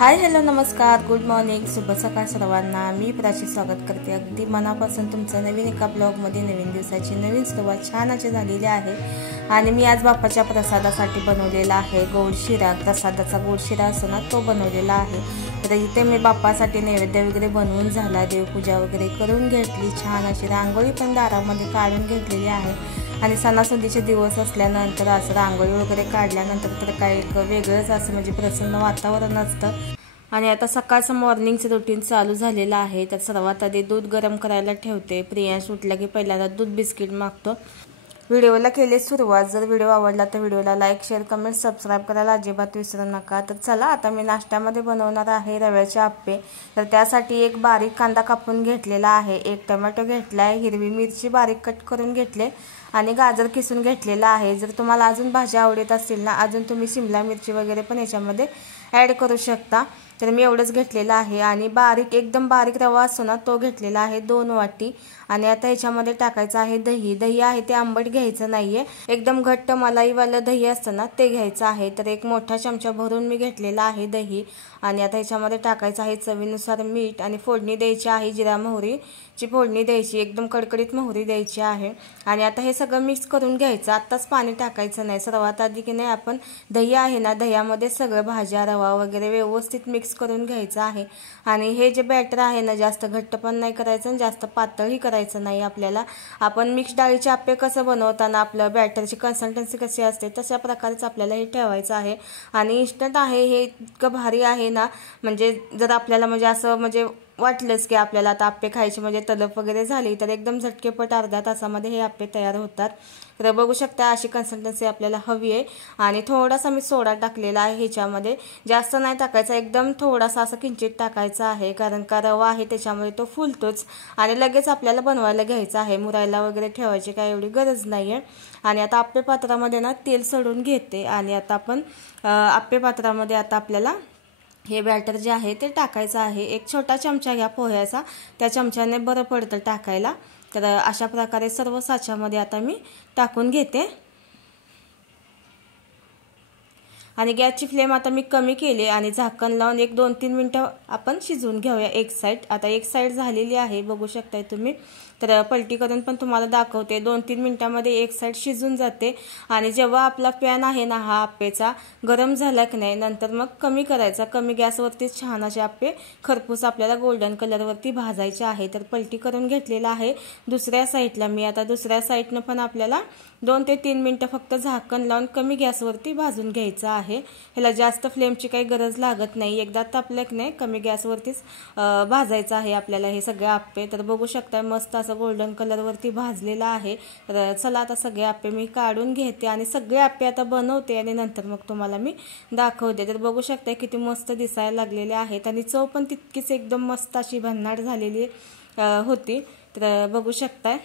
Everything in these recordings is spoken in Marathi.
हाय हॅलो नमस्कार गुड मॉर्निंग शुभ सकाळ सर्वांना। मी प्राची स्वागत करते अगदी मनापासून तुमचं नवीन एका ब्लॉगमध्ये। नवीन दिवसाची नवीन सुरुवात छान अशी झालेली आहे आणि मी आज बाप्पाच्या प्रसादासाठी बनवलेला आहे गोड शिरा। प्रसादाचा गोड शिरा असतो ना तो बनवलेला आहे। तर इथे मी बाप्पासाठी नैवेद्य वगैरे बनवून झाला, देवपूजा वगैरे करून घेतली, छान अशी रांगोळी पण दारामध्ये काढून घेतलेली आहे। आणि सणासुदीचे दिवस असल्यानंतर असं रांगोळी वगैरे काढल्यानंतर तर काही एक वेगळंच असं म्हणजे प्रसन्न वातावरण असतं। आणि आता सकाळचं मॉर्निंगचं रुटीन चालू झालेलं आहे। तर सर्वात आधी दूध गरम करायला ठेवते। प्रियांश उठला की पहिल्यांदा दूध बिस्किट मागतो। व्हिडिओला केली सुरुवात। जर व्हिडिओ आवडला तर व्हिडिओला लाईक शेअर कमेंट सबस्क्राईब करायला अजिबात विसरू नका। तर चला आता मी नाश्त्यामध्ये बनवणार आहे रव्याचे आप्पे। तर त्यासाठी एक बारीक कांदा कापून घेतलेला आहे, एक टोमॅटो घेतला आहे, हिरवी मिरची बारीक कट करून घेतले आणि गाजर किसून घेतलेला आहे। जर तुम्हाला अजून भाज्या आवडत असतील ना अजून तुम्ही शिमला मिरची वगैरे पण याच्यामध्ये ॲड करू शकता। तर मी एवढंच घेतलेलं आहे आणि बारीक एकदम बारीक रवा असतो ना तो घेतलेला आहे 2 वाटी। आणि आता याच्यामध्ये टाकायचं आहे दही। दही आहे ते आंबट घ्यायचं नाहीये, एकदम घट्ट मलाईवालं दही असतं ना ते घ्यायचं आहे। तर एक मोठा चमचा भरून मी घेतलेला आहे दही। आणि आता याच्यामध्ये टाकायचं आहे चवीनुसार मीठ आणि फोडणी द्यायची आहे जिरा मोहरीची फोडणी द्यायची, एकदम कडकडीत मोहरी द्यायची आहे। आणि आता हे सगळं मिक्स करून घ्यायचं, आत्ताच पाणी टाकायचं नाही। सर्वात आधी की नाही आपण दही आहे ना दह्यामध्ये सगळं भाज्या रवा वगैरे व्यवस्थित मिक्स करून घ्यायचं आहे। आणि हे जे बॅटर आहे ना जास्त घट्ट पण नाही करायचं आणि जास्त पातळही करायचं नाही आपल्याला। आपण मिक्स डाळीचे आप्पे कसं बनवताना आपलं बॅटरची कन्सिस्टन्सी कशी असते तशा प्रकारेच आपल्याला हे ठेवायचं आहे। आणि इन्स्टंट आहे हे इतकं भारी आहे ना, म्हणजे जर आपल्याला म्हणजे असं म्हणजे वाटलंच की आपल्याला आता आप्पे खायचे म्हणजे तलप वगैरे झाली तर एकदम झटकेपट अर्ध्या तासामध्ये हे आप्पे तयार होतात। तर बघू शकता अशी कन्सिस्टन्सी आपल्याला हवी आहे। आणि थोडासा मी सोडा टाकलेला आहे ह्याच्यामध्ये, जास्त नाही टाकायचा, एकदम थोडासा असं किंचित टाकायचा आहे, कारण का रवा आहे त्याच्यामुळे तो फुलतोच आणि लगेच आपल्याला बनवायला घ्यायचा आहे, मुरायला वगैरे ठेवायची काय एवढी गरज नाही आहे। आणि आता आप्पे पात्रामध्ये ना तेल सोडून घेते आणि आता आपण आप्पे पात्रामध्ये आता आपल्याला हे बॅटर जे आहे ते टाकायचं आहे। एक छोटा चमचा घ्या पोह्याचा, त्या चमच्याने बरं पडतं टाकायला। तर अशा प्रकारे सर्व साच्यामध्ये आता मी टाकून घेते आणि गॅसची फ्लेम आता मी कमी केली आणि झाकण लावून एक 2-3 मिनिटं आपण शिजवून घेऊया एक साईड। आता एक साईड झालेली आहे बघू शकताय तुम्ही। तर पलटी करून पण तुम्हाला दाखवते, 2-3 मिनिटांमध्ये एक साईड शिजून जाते। आणि जेव्हा आपला पॅन आहे ना हा आप्पेचा गरम झाला की नाही नंतर मग कमी करायचा, कमी गॅसवरती छान असे आप्पे खरपूस आपल्याला गोल्डन कलरवरती भाजायचे आहे। तर पलटी करून घेतलेला आहे दुसऱ्या साईडला मी। आता दुसऱ्या साईडनं पण आपल्याला 2 ते 3 मिनिटं फक्त झाकण लावून कमी गॅसवरती भाजून घ्यायचं आहे। ह्याला जास्त फ्लेमची काही गरज लागत नाही, एकदा तापलं की नाही कमी गॅसवरतीच भाजायचं आहे आपल्याला हे सगळे आप्पे। तर बघू शकता मस्त असं गोल्डन कलरवरती भाजलेला आहे। तर चला आता सगळे आप्पे मी काढून घेते आणि सगळे आप्पे आता बनवते आणि नंतर मग तुम्हाला मी दाखवते। तर बघू शकता किती मस्त दिसायला लागलेले आहेत आणि चव पण तितकीच एकदम मस्त अशी भन्नाट झालेली होती। तर बघू शकताय।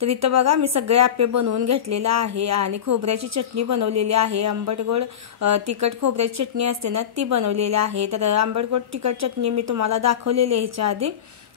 तर इथं बघा मी सगळे आप्पे बनवून घेतलेला आहे आणि खोबऱ्याची चटणी बनवलेली आहे, आंबट गोड तिखट खोबऱ्याची चटणी असते ना ती बनवलेली आहे। तर आंबट गोड तिखट चटणी मी तुम्हाला दाखवलेली आहे ह्याच्या आधी।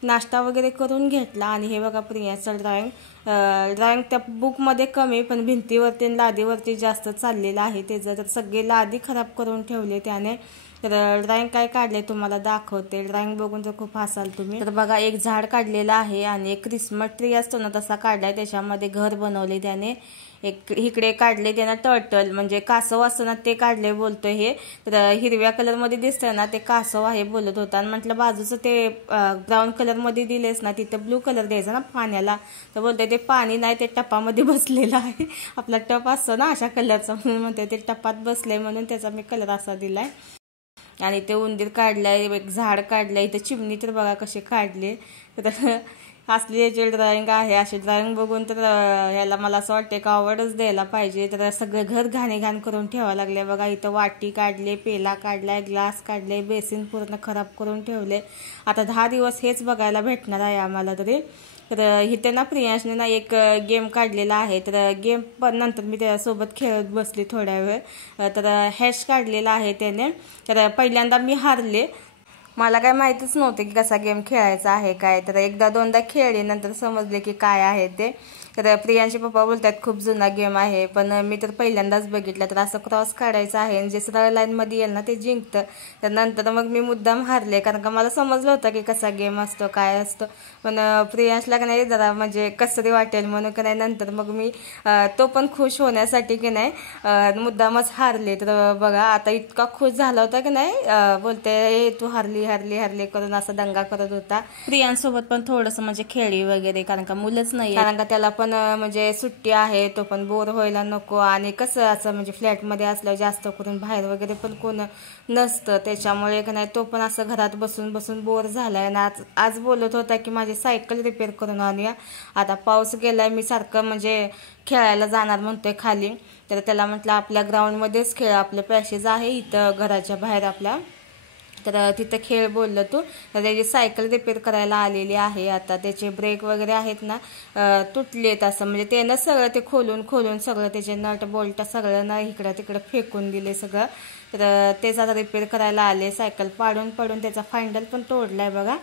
नाश्ता वगैरे करून घेतला आणि हे बघा प्रियाचं ड्रॉइंग त्या बुकमध्ये कमी पण भिंतीवरती आणि लादीवरती जास्त चाललेलं आहे त्याचं। तर सगळे लादी खराब करून ठेवले त्याने। तर ड्रॉइंग काय काढले तुम्हाला दाखवते, ड्रॉइंग बघून तर खूप हसाल तुम्ही। तर बघा एक झाड काढलेलं आहे आणि एक क्रिसमस ट्री असतो ना तसा काढलाय, त्याच्यामध्ये घर बनवले त्याने। एक इकडे काढले त्यानं टर्टल म्हणजे कासव असतं ना ते काढले बोलतोय हे। तर हिरव्या कलरमध्ये दिसतंय ना ते कासव आहे बोलत होता आणि म्हटलं बाजूचं ते ब्राऊन कलरमध्ये दिलेस ना तिथं ब्लू कलर द्यायचा ना पाण्याला। तर बोलतोय ते पाणी नाही ते टपामध्ये बसलेलं आहे, आपला टप असतो ना अशा कलरचा म्हणून म्हणते ते टपात बसले म्हणून त्याचा मी कलर असा दिलाय। आणि ते उंदीर काढलाय, एक झाड काढलंय, इथं चिमणी तर बघा कशी काढले। तर असली याची ड्रॉइंग आहे, अशी ड्रॉइंग बघून तर ह्याला मला असं वाटते का आवडच द्यायला पाहिजे। तर सगळं घर घाण करून ठेवावं लागले बघा। इथं वाटी काढले, पेला काढलाय, ग्लास काढले, बेसिन पूर्ण खराब करून ठेवले। आता 10 दिवस हेच बघायला भेटणार आहे आम्हाला तरी। तर इथे ना प्रियांशने ना एक गेम काढलेला आहे, तर गेम पण नंतर मी त्याच्यासोबत खेळत बसली थोड्या वेळ। तर हॅश काढलेला आहे त्याने। तर पहिल्यांदा मी हारले, मला काय माहितीच नव्हते की कसा गेम खेळायचा आहे काय। तर एकदा दोनदा खेळले नंतर समजले की काय आहे ते। तर प्रियांचे पप्पा बोलतात खूप जुना गेम आहे, पण मी तर पहिल्यांदाच बघितलं. तर असं क्रॉस काढायचं आहे आणि जे सरळ लाईनमध्ये येईल ना ते जिंकतं. तर नंतर मग मी मुद्दाम हारले, कारण का मला समजलं होतं की कसा गेम असतो काय असतो. पण प्रियांशला की नाही जरा म्हणजे कसरी वाटेल म्हणून की नाही नंतर मग मी तो पण खुश होण्यासाठी की नाही मुद्दामच हारले. तर बघा आता इतका खुश झाला होता की नाही, बोलते तू हारली हारली हारली करून असा दंगा करत होता. प्रियांसोबत पण थोडंसं म्हणजे खेळी वगैरे, कारण का मुलंच नाही, कारण का त्याला पण म्हणजे सुट्टी आहे, तो पण बोर व्हायला नको. आणि कसं असं म्हणजे फ्लॅटमध्ये असल्यावर जास्त करून बाहेर वगैरे पण कोण नसतं, त्याच्यामुळे की नाही तो पण असं घरात बसून बसून बोर झालाय. आणि आज बोलत होता की माझी सायकल रिपेअर करून आणूया. आता पाऊस गेलाय, मी सारखं म्हणजे खेळायला जाणार म्हणतोय खाली. तर त्याला म्हटलं आपल्या ग्राउंडमध्येच खेळ, आपलं पॅसेज आहे इथं घराच्या बाहेर आपल्या, तर तिथं खेळ बोललं तू. तर त्याची सायकल रिपेअर करायला आलेली आहे. आता त्याचे ब्रेक वगैरे आहेत ना तुटलेत, असं म्हणजे त्यानं सगळं ते खोलून सगळं त्याचे नट बोल्ट सगळं ना इकडं तिकडं फेकून दिले सगळं. तर तेच आता रिपेअर करायला आले. सायकल पाडून त्याचा फायंडल पण तोडलाय बघा.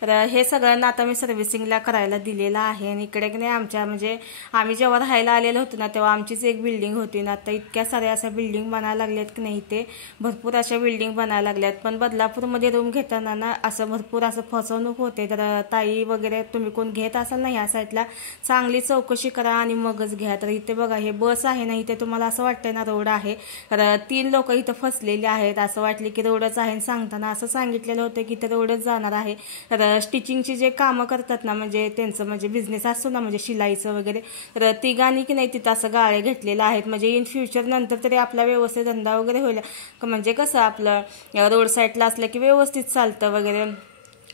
तर हे सगळ्यांना आता मी सर्व्हिसिंगला करायला दिलेलं आहे. आणि इकडे की नाही आमच्या म्हणजे आम्ही जेव्हा राहायला आलेलो होतो ना तेव्हा आमचीच एक बिल्डिंग होती ना, आता इतक्या साऱ्या अशा बिल्डिंग बनायला लागल्यात की नाही, ते भरपूर अशा बिल्डिंग बनायला लागल्यात. पण बदलापूरमध्ये रूम घेताना ना असं भरपूर असं फसवणूक होते. तर ताई वगैरे तुम्ही कोण घेत असाल ना ह्या साईडला, चांगली चौकशी करा आणि मगच घ्या. तर इथे बघा हे बस आहे ना, इथे तुम्हाला असं वाटतंय ना रोड आहे, तर 3 लोक इथं फसलेले आहेत. असं वाटले की रोडच आहे, सांगताना असं सांगितलेलं होतं की इथे रोडच जाणार आहे. तर स्टिचिंगची जे कामं करतात ना, म्हणजे त्यांचं म्हणजे बिझनेस असतो ना म्हणजे शिलाईचं वगैरे, तर तिघांनी की नाही तिथं असं गाळे घेतलेलं आहेत. म्हणजे इन फ्युचर नंतर तरी आपला व्यवस्थित धंदा वगैरे होईल, म्हणजे कसं आपलं रोड साईडला असलं की व्यवस्थित चालतं वगैरे.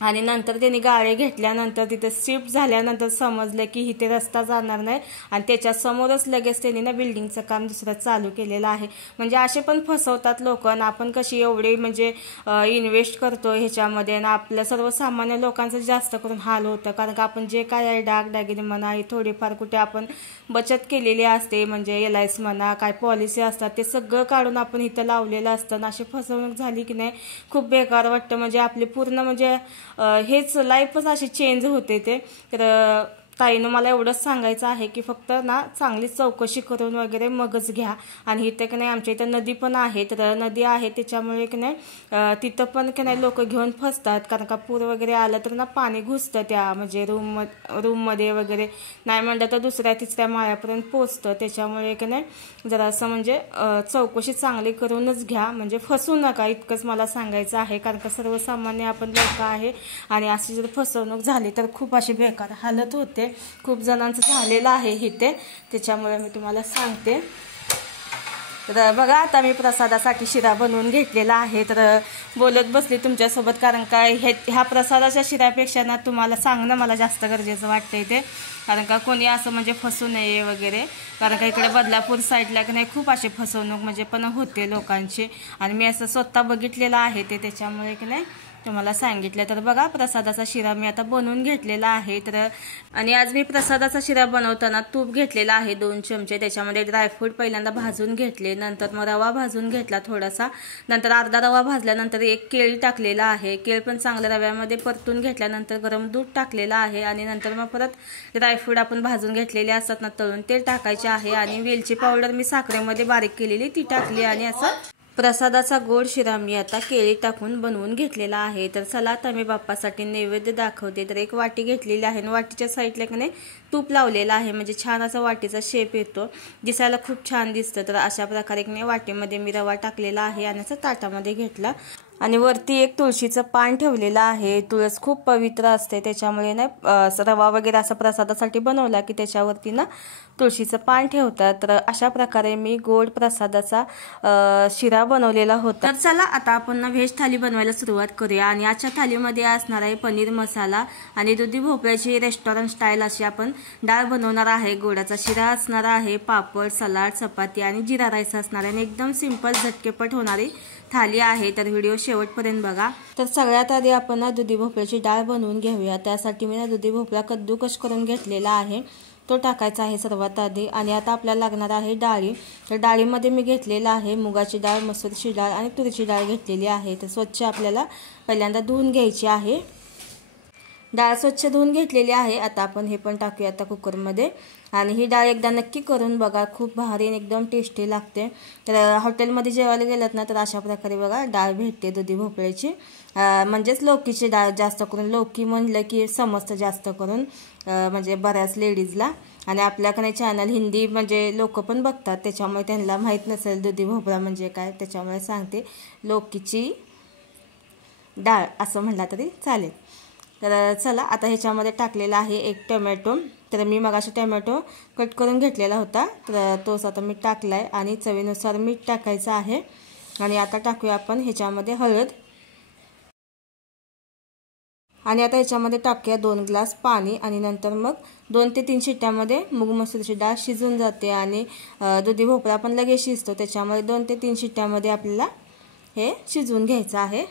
आणि नंतर त्यांनी गाळे घेतल्यानंतर तिथे शिफ्ट झाल्यानंतर समजलं की इथे रस्ता जाणार नाही, आणि त्याच्या समोरच लगेच त्यांनी ना बिल्डिंगचं काम दुसरं चालू केलेलं आहे. म्हणजे असे पण फसवतात लोक. आणि आपण कशी एवढे म्हणजे इन्व्हेस्ट करतो ह्याच्यामध्ये, आणि आपल्या सर्वसामान्य लोकांचं जास्त करून हाल होतं, कारण का आपण जे काय आहे डागडागिरी म्हणा, थोडीफार कुठे आपण बचत केलेली असते, म्हणजे LIC म्हणा काय पॉलिसी असतात ते सगळं काढून आपण इथं लावलेलं असतं. अशी फसवणूक झाली की नाही खूप बेकार वाटतं. म्हणजे आपली पूर्ण म्हणजे हेच लाईफच अशी चेंज होते ते. तर ताईनं मला एवढंच सांगायचं आहे की फक्त ना चांगली चौकशी करून वगैरे मगच घ्या. आणि इथे की नाही आमच्या इथं नदी पण आहे, तर नदी आहे त्याच्यामुळे की नाही तिथं पण की नाही लोक घेऊन फसतात, कारण का पूर वगैरे आलं तर ना पाणी घुसतं त्या म्हणजे रूममध्ये वगैरे, नाही म्हणलं तर 2ऱ्या-3ऱ्या माळ्यापर्यंत पोचतं. त्याच्यामुळे की नाही जरा असं म्हणजे चौकशी चांगली करूनच घ्या, म्हणजे फसू नका, इतकंच मला सांगायचं आहे. कारण का सर्वसामान्य आपण लोक आहे, आणि अशी जर फसवणूक झाली तर खूप अशी बेकार हालत होते. खूप जणांचं झालेलं आहे इथे, त्याच्यामुळे मी तुम्हाला सांगते. तर बघा आता मी प्रसादासाठी शिरा बनवून घेतलेला आहे. तर बोलत बसली तुमच्यासोबत, कारण का ह्या प्रसादाच्या शिऱ्यापेक्षा ना तुम्हाला सांगणं मला जास्त गरजेचं वाटतंय ते, कारण का कोणी असं म्हणजे फसू नये वगैरे. कारण का इकडे बदलापूर साईडला की नाही खूप असे फसवणूक म्हणजे पण होते लोकांची, आणि मी असं स्वतः बघितलेलं आहे ते, त्याच्यामुळे की नाही तुम्हाला सांगितलं. तर बघा प्रसादाचा शिरा मी आता बनवून घेतलेला आहे. तर आणि आज मी प्रसादाचा शिरा बनवताना तूप घेतलेला आहे 2 चमचे, त्याच्यामध्ये ड्रायफ्रूट पहिल्यांदा भाजून घेतले, नंतर मग रवा भाजून घेतला थोडासा, नंतर अर्धा रवा भाजल्यानंतर 1 केळी टाकलेला आहे. केळ पण चांगल्या रव्यामध्ये परतून घेतल्यानंतर गरम दूध टाकलेलं आहे, आणि नंतर मग परत ड्रायफ्रूट आपण भाजून घेतलेले असतात ना तळून ते टाकायचे आहे. आणि वेलची पावडर मी साखरेमध्ये बारीक केलेली ती टाकली, आणि असं प्रसादाचा गोड शिरा मी आता केळी टाकून बनवून घेतलेला आहे. तर चला आता मी बाप्पासाठी नैवेद्य दाखवते. तर 1 वाटी घेतलेली आहे, आणि वाटीच्या साईडला की नाही तूप लावलेलं आहे, म्हणजे छान असा वाटीचा शेप येतो, दिसायला खूप छान दिसतं. तर अशा प्रकारे की नाही वाटीमध्ये मी रवा टाकलेला आहे आणि असं ताटामध्ये घेतला, आणि वरती 1 तुळशीचं पान ठेवलेलं आहे. तुळस खूप पवित्र असते, त्याच्यामुळे ना रवा वगैरे असं प्रसादासाठी बनवला की त्याच्यावरती ना तुळशीचं पान ठेवतात. तर अशा प्रकारे मी गोड प्रसादाचा शिरा बनवलेला होता. तर चला आता आपण ना व्हेज थाली बनवायला सुरुवात करूया. आणि आजच्या थालीमध्ये असणार आहे पनीर मसाला आणि दुधी भोपळ्याची रेस्टॉरंट स्टाईल अशी आपण डाळ बनवणार आहे. गोडाचा शिरा असणार आहे, पापड, सलाड, चपाती आणि जिरा राईस असणार आहे, आणि एकदम सिंपल झटकेपट होणारी थाली आहे. तर व्हिडिओ शेवटपर्यंत बघा. तर सगळ्यात आधी आपण ना दुधी भोपळ्याची डाळ बनवून घेऊया. त्यासाठी मी ना दुधी भोपळा कद्दूकश करून घेतलेला आहे, तो टाकायचा आहे सर्वात आधी. आणि आता आपल्याला लागणार आहे डाळी. तर डाळीमध्ये मी घेतलेला आहे मुगाची डाळ, मसूरची डाळ आणि तुरीची डाळ घेतलेली आहे. तर स्वच्छ आपल्याला पहिल्यांदा धुवून घ्यायची आहे. डाळ स्वच्छ धुवून घेतलेली आहे। आता आपण हे पण टाकूया आता कुकरमध्ये आणि ही डाळ एकदा नक्की करून बघा, खूप भारी आणि एकदम टेस्टी लागते। तर हॉटेलमध्ये जेवायला गेलात ना तर अशा प्रकारे बघा डाळ भेटते दुधी भोपळ्याची, म्हणजेच लौकीची डाळ। जास्त करून लौकी म्हणलं की समजतं जास्त करून म्हणजे बऱ्याच लेडीजला, आणि आपल्याकडे चॅनल हिंदी म्हणजे लोक पण बघतात, त्याच्यामुळे त्यांना माहीत नसेल दुधी भोपळा म्हणजे काय, त्याच्यामुळे सांगते लौकीची डाळ असं म्हणला तरी चालेल। तर चला आता ह्याच्यामध्ये टाकलेला आहे एक टोमॅटो। तर मी मगाशी टोमॅटो कट करून घेतलेला होता, तर तोच आता मी टाकलाय आणि चवीनुसार मीठ टाकायचं आहे। आणि आता टाकूया आपण ह्याच्यामध्ये हळद, आणि आता ह्याच्यामध्ये टाकूया 2 ग्लास पाणी, आणि नंतर मग 2 ते 3 शिट्ट्यामध्ये मूग मसूरची डाळ शिजून जाते आणि दुधी भोपळा पण लगेच शिजतो, त्याच्यामुळे 2 ते 3 शिट्ट्यामध्ये आपल्याला हे शिजवून घ्यायचं आहे।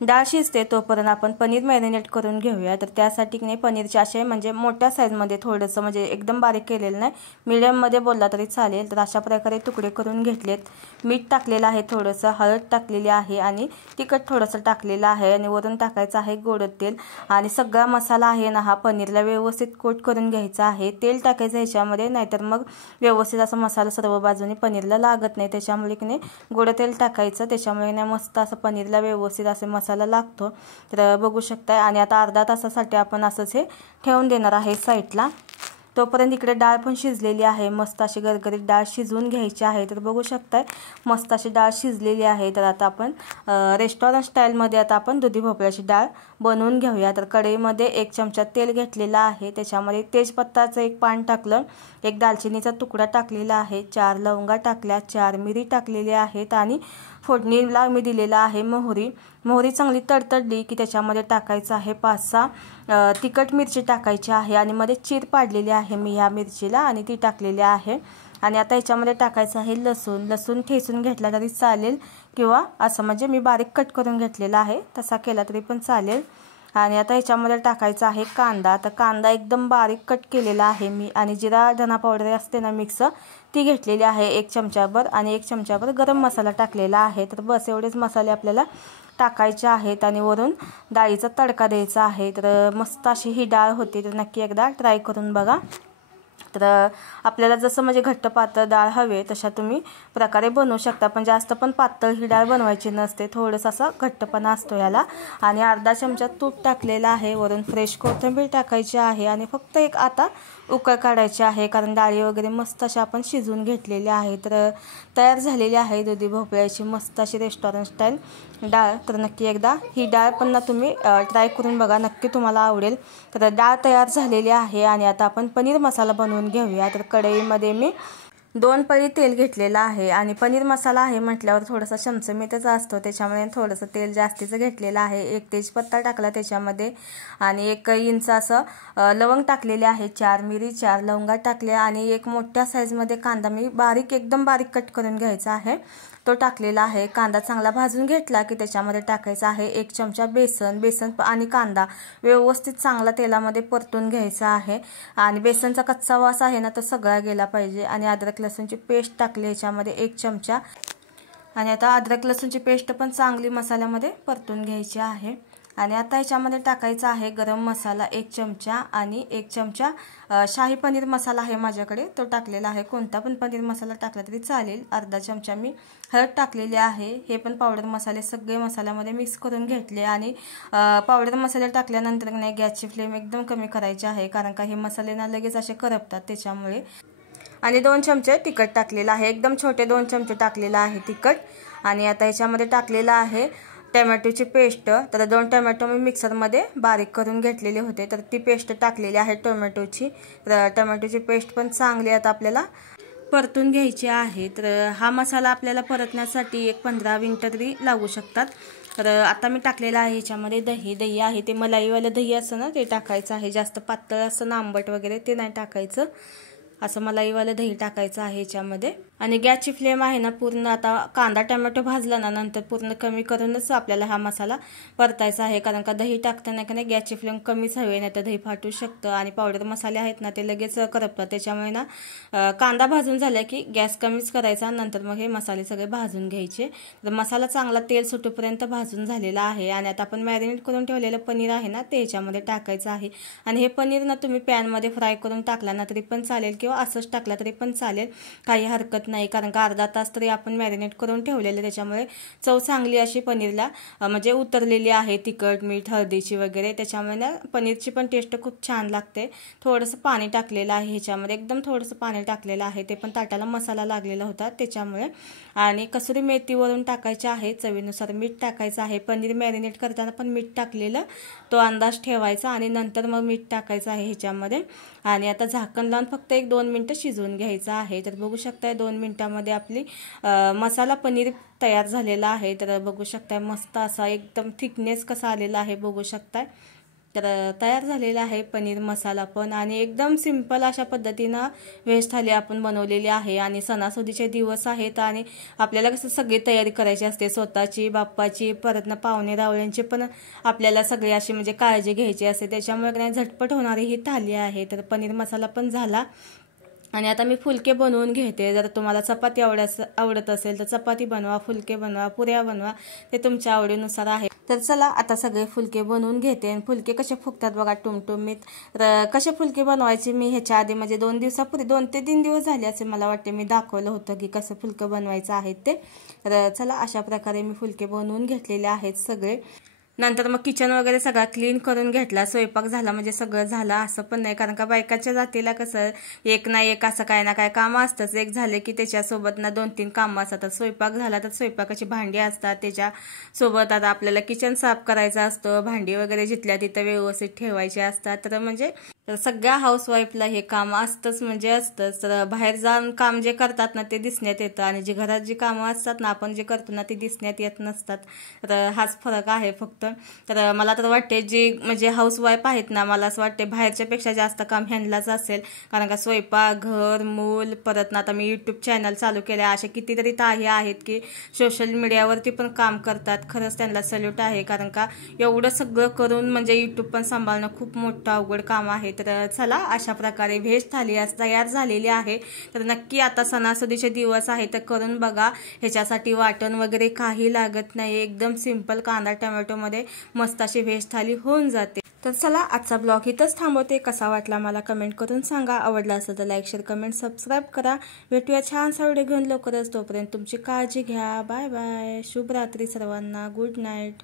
डाळ शिजते तोपर्यंत आपण पनीर मॅरिनेट करून घेऊया। तर त्यासाठी की नाही पनीरचे असे म्हणजे मोठ्या साईजमध्ये थोडंसं म्हणजे एकदम बारीक केलेलं नाही, मीडियममध्ये बोलला तरी चालेल। तर अशा प्रकारे तुकडे करून घेतलेत, मीठ टाकलेलं आहे, थोडंसं हळद टाकलेली आहे आणि तिखट थोडंसं टाकलेलं आहे, आणि वरून टाकायचं आहे गोड तेल। आणि सगळा मसाला आहे ना हा पनीरला व्यवस्थित कोट करून घ्यायचा आहे। तेल टाकायचं ह्याच्यामध्ये, नाहीतर मग व्यवस्थित असा मसाला सर्व बाजूने पनीरला लागत नाही, त्याच्यामुळे की नाही गोड तेल टाकायचं, त्याच्यामुळे नाही मस्त असं पनीरला व्यवस्थित असे मसाला लागतो। तर बघू शकता, आणि आता अर्धा तासासाठी आपण असंच हे ठेवून देणार आहे साईडला। तोपर्यंत इकडे डाळ पण शिजलेली आहे, मस्त अशी गरगरीत डाळ शिजवून घ्यायची आहे। तर बघू शकताय मस्त अशी डाळ शिजलेली आहे। तर आता आपण रेस्टॉरंट स्टाईलमध्ये आता आपण दुधी भोपळ्याची डाळ बनवून घेऊया। तर कढईमध्ये 1 चमचा तेल घेतलेला आहे, त्याच्यामध्ये तेजपत्ताचं 1 पान टाकलं, 1 दालचिनीचा तुकडा टाकलेला आहे, 4 लवंगा टाकल्या, 4 मिरी टाकलेली आहेत, आणि फोडणीला मी दिलेला आहे मोहरी। मोहरी चांगली तडतडली की त्याच्यामध्ये टाकायचं आहे 5-6 तिखट मिरची टाकायची आहे, आणि मध्ये चीर पाडलेली आहे मी ह्या मिरचीला आणि ती टाकलेली आहे। आणि आता याच्यामध्ये टाकायचं आहे लसूण। लसूण ठेचून घेतला तरी चालेल, किंवा असं म्हणजे मी बारीक कट करून घेतलेला आहे, तसा केला तरी पण चालेल। आणि आता ह्याच्यामध्ये टाकायचा आहे कांदा। तर कांदा एकदम बारीक कट केलेला आहे मी, आणि जिरा धना पावडर असते ना मिक्स ती घेतलेली आहे 1 चमचाभर, आणि 1 चमचाभर गरम मसाला टाकलेला आहे। तर बस एवढेच मसाले आपल्याला टाकायचे आहेत, आणि वरून डाळीचा तडका द्यायचा आहे। तर मस्त अशी ही डाळ होती, तर नक्की एकदा ट्राय करून बघा। तर आपल्याला जसं म्हणजे घट्ट पातळ डाळ हवे तशा तुम्ही प्रकारे बनवू शकता, पण जास्त पण पातळ ही डाळ बनवायची नसते, थोडंसं असा घट्टपणा असतो याला। आणि अर्धा चमचा तूप टाकलेला आहे, वरून फ्रेश कोथिंबीर टाकायची आहे, आणि फक्त एक आता उकळ काढायची आहे, कारण डाळी वगैरे मस्त अशा आपण शिजवून घेतलेल्या आहे। तर तयार झालेली आहे दुधी भोपळ्याची मस्त अशी रेस्टॉरंट स्टाईल डाळ। तर नक्की एकदा ही डाळ पण ना तुम्ही ट्राय करून बघा, नक्की तुम्हाला आवडेल। तर डाळ तयार झालेली आहे, आणि आता आपण पनीर मसाला बनवून घेऊया। तर कढईमध्ये मी 2 पळी तेल घेतलेलं आहे, आणि पनीर मसाला आहे म्हटल्यावर थोडासा चमचमीतच असतो, त्याच्यामुळे थोडंसं तेल जास्तीचं घेतलेलं आहे। 1 तेजपत्ता टाकला त्याच्यामध्ये, आणि 1 इंच असं लवंग टाकलेले आहे, 4 मिरी 4 लवंगा टाकल्या, आणि 1 मोठ्या साईजमध्ये कांदा मी बारीक एकदम बारीक कट करून घ्यायचा आहे तो टाकलेला आहे। कांदा चांगला भाजून घेतला की त्याच्यामध्ये टाकायचा आहे 1 चमचा बेसन। बेसन आणि कांदा व्यवस्थित चांगला तेलामध्ये परतून घ्यायचा आहे, आणि बेसनचा कच्चा वास आहे ना तो सगळा गेला पाहिजे। आणि अद्रक लसूणची पेस्ट टाकली याच्यामध्ये 1 चमचा, आणि आता अद्रक लसूणची पेस्ट पण चांगली मसाल्यामध्ये परतून घ्यायची आहे। आणि आता याच्यामध्ये टाकायचा आहे गरम मसाला 1 चमचा, आणि 1 चमचा शाही पनीर मसाला आहे माझ्याकडे तो टाकलेला आहे, कोणता पण पनीर मसाला टाकला तरी चालेल। अर्धा चमचा मी हळद टाकलेली आहे, हे पण पावडर मसाले सगळे मसाल्यामध्ये मिक्स करून घेतले। आणि पावडर मसाले टाकल्यानंतर नाही गॅसची फ्लेम एकदम कमी करायची आहे, कारण का हे मसाले ना लगेच असे करपतात त्याच्यामुळे। आणि 2 चमचे तिखट टाकलेला आहे, एकदम छोटे 2 चमचे टाकलेला आहे तिखट। आणि आता याच्यामध्ये टाकलेला आहे टोमॅटोची पेस्ट। तर 2 टोमॅटो मी मिक्सरमध्ये बारीक करून घेतलेले होते, तर ती पेस्ट टाकलेली आहे टोमॅटोची। तर टोमॅटोची पेस्ट पण चांगली आता आपल्याला परतून घ्यायची आहे। तर हा मसाला आपल्याला परतण्यासाठी 15 मिनिटं तरी लागू शकतात। तर आता मी टाकलेला आहे याच्यामध्ये दही। दही आहे ते मलाईवालं दही असं ना ते टाकायचं आहे, जास्त पातळ असं ना आंबट वगैरे ते नाही टाकायचं, असं मलाईवालं दही टाकायचं आहे याच्यामध्ये। आणि गॅसची फ्लेम आहे ना पूर्ण आता कांदा टोमॅटो भाजला ना नंतर पूर्ण कमी करूनच आपल्याला हा मसाला परतायचा आहे, कारण का दही टाकताना का नाही गॅसची फ्लेम कमीच हवी, नाही तर दही फाटू शकतं आणि पावडर मसाले आहेत ना ते लगेच करपतात. त्याच्यामुळे ना कांदा भाजून झाला की गॅस कमीच करायचा, नंतर मग हे मसाले सगळे भाजून घ्यायचे. तर मसाला चांगला तेल सुटूपर्यंत भाजून झालेला आहे आणि आता आपण मॅरिनेट करून ठेवलेलं पनीर आहे ना ते ह्याच्यामध्ये टाकायचं आहे. आणि हे पनीर ना तुम्ही पॅनमध्ये फ्राय करून टाकला ना तरी पण चालेल किंवा असंच टाकला तरी पण चालेल, काही हरकत नाही, कारण का अर्धा तास तरी आपण मॅरिनेट करून ठेवलेले, त्याच्यामुळे चव चांगली अशी पनीरला म्हणजे उतरलेली आहे, तिखट मीठ हळदीची वगैरे, त्याच्यामुळे ना पनीरची पण टेस्ट खूप छान लागते. थोडंसं पाणी टाकलेलं आहे ह्याच्यामध्ये, एकदम थोडंसं पाणी टाकलेलं आहे, ते पण ताटाला मसाला लागलेला होता त्याच्यामुळे. आणि कसुरी मेथी वरून टाकायची आहे, चवीनुसार मीठ टाकायचं आहे. पनीर मॅरिनेट करताना पण मीठ टाकलेलं, तो अंदाज ठेवायचा आणि नंतर मग मीठ टाकायचं आहे ह्याच्यामध्ये. आणि आता झाकण लावून फक्त 1-2 मिनटं शिजवून घ्यायचं आहे. तर बघू शकताय 2 मिनिटांमध्ये आपली मसाला पनीर तयार झालेला आहे. तर बघू शकताय मस्त असा एकदम थिकनेस कसा आलेला आहे बघू शकताय. तर तयार झालेला आहे पनीर मसाला पण, आणि एकदम सिंपल अशा पद्धतीनं व्हेज थाली आपण बनवलेली आहे. आणि सणासुदीचे दिवस आहेत आणि आपल्याला कसं सगळी तयारी करायची असते, स्वतःची बाप्पाची परत ना पाहुणे रावळ्यांची पण आपल्याला सगळी अशी म्हणजे काळजी घ्यायची असते, त्याच्यामुळे नाही झटपट होणारी ही थाली आहे. तर पनीर मसाला पण झाला आणि आता मी फुलके बनवून घेते. जर तुम्हाला चपाती आवडत असेल तर चपाती बनवा, फुलके बनवा, पुऱ्या बनवा, ते तुमच्या आवडीनुसार आहे. तर चला आता सगळे फुलके बनवून घेते. आणि फुलके कसे फुगतात बघा टुमटुमीत. तर कसे फुलके बनवायचे मी ह्याच्या आधी म्हणजे 2 दिवसापूर्वी 2 ते 3 दिवस झाले असे मला वाटते मी दाखवलं होतं की कसं फुलकं बनवायचं आहे ते. तर चला अशा प्रकारे मी फुलके बनवून घेतलेले आहेत सगळे. नंतर मग किचन वगैरे सगळा क्लीन करून घेतला. स्वयंपाक झाला म्हणजे सगळं झालं असं पण नाही, कारण का बायकाच्या जातीला कसं एक ना एक असं काय ना काय कामं असतंच. एक झाले की त्याच्यासोबत ना 2-3 कामं असतात. स्वयंपाक झाला तर स्वयंपाकाची भांडी असतात, त्याच्यासोबत आता आपल्याला किचन साफ करायचं असतं, भांडी वगैरे जिथल्या तिथं व्यवस्थित ठेवायची असतात. तर म्हणजे तर सगळ्या हाऊसवाईफला हे काम असतंच म्हणजे असतंच. तर बाहेर जाऊन काम जे करतात ना ते दिसण्यात येतं आणि जे घरात जी कामं असतात ना आपण जे करतो ना ते दिसण्यात येत नसतात. तर हाच फरक आहे फक्त. तर मला तर वाटते जी म्हणजे हाऊसवाईफ आहेत ना, मला असं वाटते बाहेरच्यापेक्षा जास्त काम ह्यांनाच असेल, कारण का स्वयंपाक, घर, मूल, परत ना आता मी यूट्यूब चॅनल चालू केले. अशा कितीतरी ताई आहेत की सोशल मीडियावरती पण काम करतात. खरंच त्यांना सल्यूट आहे, कारण का एवढं सगळं करून म्हणजे यूट्यूब पण सांभाळणं खूप मोठं अवघड काम आहे. तर चला अशा प्रकारे व्हेज थाली आज तयार झालेली आहे. तर नक्की आता सणासुदीचे दिवस आहे तर करून बघा. ह्याच्यासाठी वाटण वगैरे काही लागत नाही, एकदम सिंपल कांदा टोमॅटोमध्ये मस्त अशी व्हेज थाली होऊन जाते. तर चला आजचा ब्लॉग इथंच थांबवते. कसा वाटला मला कमेंट करून सांगा. आवडला असेल तर लाईक शेअर कमेंट सबस्क्राईब करा. भेटूया छानसा व्हिडिओ घेऊन लवकरच. तोपर्यंत तुमची काळजी घ्या. Bye bye. शुभ रात्री सर्वांना. Good night.